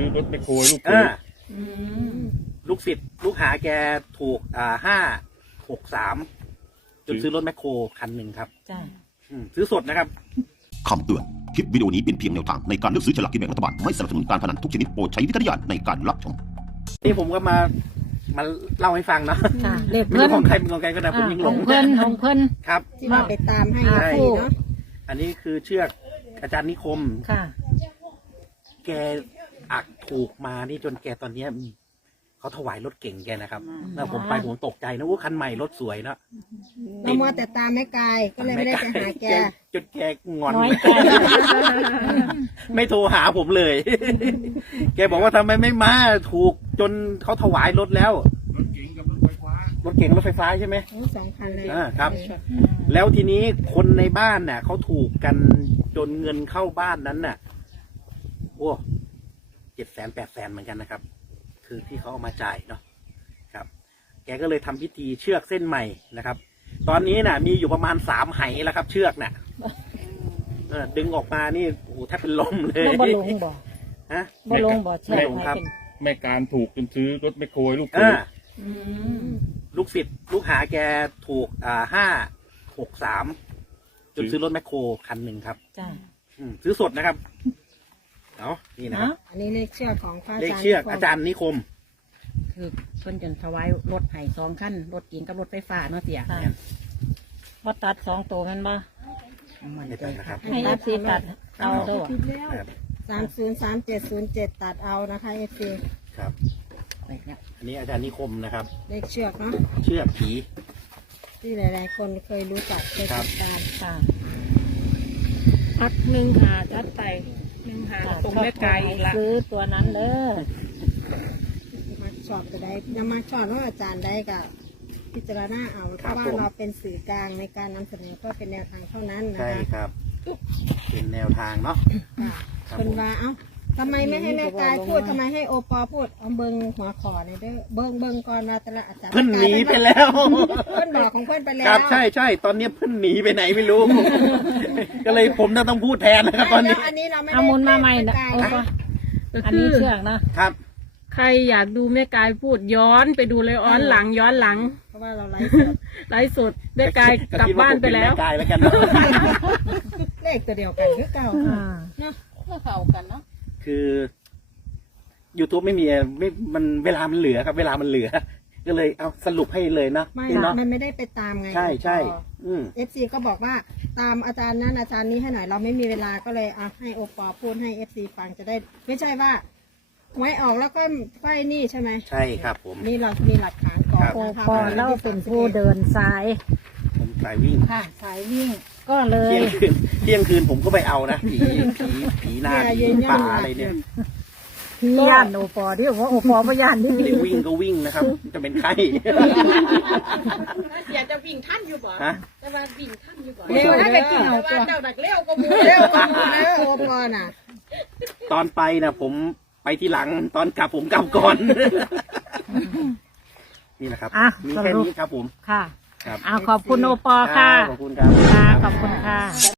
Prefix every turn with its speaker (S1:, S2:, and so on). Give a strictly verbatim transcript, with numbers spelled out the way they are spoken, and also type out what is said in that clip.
S1: อรถแมคโครลูก
S2: อ่า
S3: อืม
S2: ลูกศิษย์ลูกหาแกถูกอ่าห้าหกสามจนซื้อรถแมคโครคันหนึ่งครับ
S3: จ้า
S2: อืมซื้อสดนะครับ
S4: คำเตือน คลิปวิดีโอนี้เป็นเพียงแนวทางในการเลือกซื้อฉลากกินแบ่งรัฐบาล ไม่สนับสนุนการพนันทุกชนิดโปรดใช้วิจารณญาณในการรับชม
S2: นี่ผมก็มามาเล่าให้ฟังเนาะ
S3: ค่ะเลข
S2: ไม่
S3: เพิ่
S2: รู้
S3: น
S2: ของใครเป็นของใครก็ได้ผมยังหล
S3: ของ งเพิ่นของเพิ่น
S2: ครับ
S5: ที่เราไปตามให้
S3: อ่า
S5: ฟรี
S3: คู่
S5: เนาะ
S2: อันนี้คือเชือกอาจารย์นิคม
S3: ค่ะ
S2: แกอักถูกมานี่จนแกตอนเนี้ยเขาถวายรถเก่งแกนะครับแล้วผมไปผมตกใจนะว่าคันใหม่รถสวยเนาะ
S5: เรามัวแต่ตามแม่กายก็เลยไม่ได้ไปหาแก
S2: จนแกงอน
S3: น้อย
S2: เลย
S3: ใจ
S2: ไม่โทรหาผมเลย แกบอกว่าทำไมไม่มาถูกจนเขาถวายรถแล้ว
S1: รถเก๋งกับรถไฟฟ้าร
S2: ถเก่งรถไฟฟ้าใช่ไหม
S5: ทั้งสองคันเลย
S2: อ่าครับ แล้วทีนี้คนในบ้านน่ะเขาถูกกันจนเงินเข้าบ้านนั้นน่ะโอ้เจ็ดแสนแปดแสนเหมือนกันนะครับ คือที่เขาเอามาจ่ายเนาะครับ แกก็เลยทำพิธีเชือกเส้นใหม่นะครับ ตอนนี้น่ะ มีอยู่ประมาณสามไหแล้วครับ เชือกน่ะเออดึงออกมานี่โอ้โหแทบเป็นลมเลย
S3: แล้วบ่ลงบ่
S2: ฮะ
S3: บ่ลงบ่เชื่อ
S2: ไม่ลง
S3: ไหม
S2: ครับ
S3: เป็น
S1: แม่การถูกจนซื้อรถแมคโครลูกเข
S2: อ่าย
S3: อืม
S2: ลูกศิษย์ลูกหาแกถูกอ่าห้าหกสามจนซื้อรถแมคโครคันหนึ่งครับ
S3: จ้า
S2: อืมซื้อสดนะครับเอานี่นะครับ
S5: อันนี้เลขเชือกของพระอา
S2: เลข
S5: จารย์
S2: เชือกอาจารย์นิคม
S6: คือเพิ่นจนถวายรถไห้สองคันรถเก๋งกับรถไฟฟ้าเนาะเสีย
S3: ค่ะบ่ตัดสองตัวแมันบ่
S6: มัน
S2: ไม่
S6: ใจ
S2: ตัดนะค
S6: ค
S2: รั
S6: รับ บ
S3: ให้เอฟซีตัดเอาเด้อ
S2: ครับ
S5: สามศูนย์สามเจ็ดศูนย์เจ็ดตัดเอานะคะเอฟซี
S2: ครับ อันนี้อาจารย์นิคมนะครับ
S5: เลขเชือกเนาะ
S2: เชือกผี
S5: ที่หลาย ๆ คนเคยรู้จักเคย
S2: ครั
S5: ติ
S2: บ
S5: ดตาม
S3: ค่ะ
S7: พักหนึ่งหาจัดไปหนึ่งหาตรงแม่ไก่อีกละ
S3: ซื้อตัวนั้นเด้อ
S5: มาชอบจะได้นำมาชอบว่าอาจารย์ได้กับพิจารณาเอาเพราะว่าเราเป็นสื่อกลางในการนำเสนอก็เป็นแนวทางเท่านั้นนะ
S2: ใช่
S5: คะ
S2: ครับ เป็นแนวทางเนาะ
S5: ค่ะ
S2: ครับ
S5: คนว่าเอ้าทำไมไม่ให้แม่กายพูดทำไมให้โอปอพูดเอาเบิงหัวขอในอยเด้อเบิงเบิงก่อนว่าแต่ละอาจารย์
S2: เพิ่นหนีไปแล้ว
S5: เพิ่นบอกของเพิ่นไปแล้ว
S2: ครับใช่ใช่ตอนนี้เพิ่นหนีไปไหนไม่รู้ ก็เลยผมต้องพูดแทนนะครับตอนนี้
S5: อันนี้เราไม่ได้
S3: เอามุนมาใหม่นะ
S5: แกาย
S3: โอ้
S5: นะ
S3: ก็
S7: ก็
S3: อัน
S7: คื
S3: นี้
S7: อ
S3: เชือกนะ
S2: ครับ
S7: ใครอยากดูแม่กายพูดย้อนไปดูเลยอ้อนหลังย้อนหลัง
S5: เพราะว่าเราไลฟ์สด
S7: ไลฟ์สดแม่กายกลับบ้านไปแล้ว
S2: ก็คิดาผมเป็นม่กายแล้วกันเนอะ
S5: เลขตัวเดียวกันคือเก่า
S3: อ่า
S5: เนาะ
S6: เข้ากันเนาะ
S2: คือ YouTube ไม่มีไม่มันเวลามันเหลือครับ เวลามันเหลือ ก็เลยเอาสรุปให้เลยเนาะ
S5: ไม่
S2: พี่เนาะ
S5: มันไม่ได้ไปตามไง
S2: ใช่ใช่อืม
S5: เอฟซีก็บอกว่าตามอาจารย์นั้นอาจารย์นี้ให้หน่อยเราไม่มีเวลาก็เลยเอาให้โอปอพูดให้เอฟซีฟังจะได้ ไม่ใช่ว่าไว้ออกแล้วก็ไฟนี่ใช่ไหม
S2: ใช่ครับผม
S5: นี่เรามีหลักฐานก่อน
S3: โอ
S5: นะคะ
S3: ปอเล่าเป็นผู้เดินสาย
S2: ผมสายวิ่ง
S3: ค่ะ สายวิ่ง ก็เล
S2: เที่
S3: ย
S2: ยงคืนเที่ยงคืนผมก็ไปเอานะผีผีผีหน้าผีป่าอะไรเนี่ย
S3: พี่ย่านโอปอที่ว่าโอปอพย่านที่
S2: ไม่ได้วิ่งก็วิ่งนะครับ จะเป็นไข้
S6: อยากจะวิ่งท่านอยู่บ่
S2: ฮะ
S6: จะมาวิ่งท่านอยู่บ่
S5: เร็ว
S6: ถ้า
S5: เด้
S6: ไปกิน
S5: อ
S6: เอาว่าเจ้าดักเลี้ยวก็มู
S5: เร็วกว่าหมูนะโอปอน่ะ
S2: ตอนไปนะผมไปที่หลังตอนกลับผมกลับก่อน นี่นะครับ
S3: อ่ะ
S2: มี
S3: ส
S2: แค่
S3: รุป
S2: นี้ครับผม
S3: ค่ะ
S2: ครับ
S3: อ่าขอบคุณโอปอค่ะ
S2: ขอบคุณครับ
S3: ค่ะ ขอบคุณค่ะ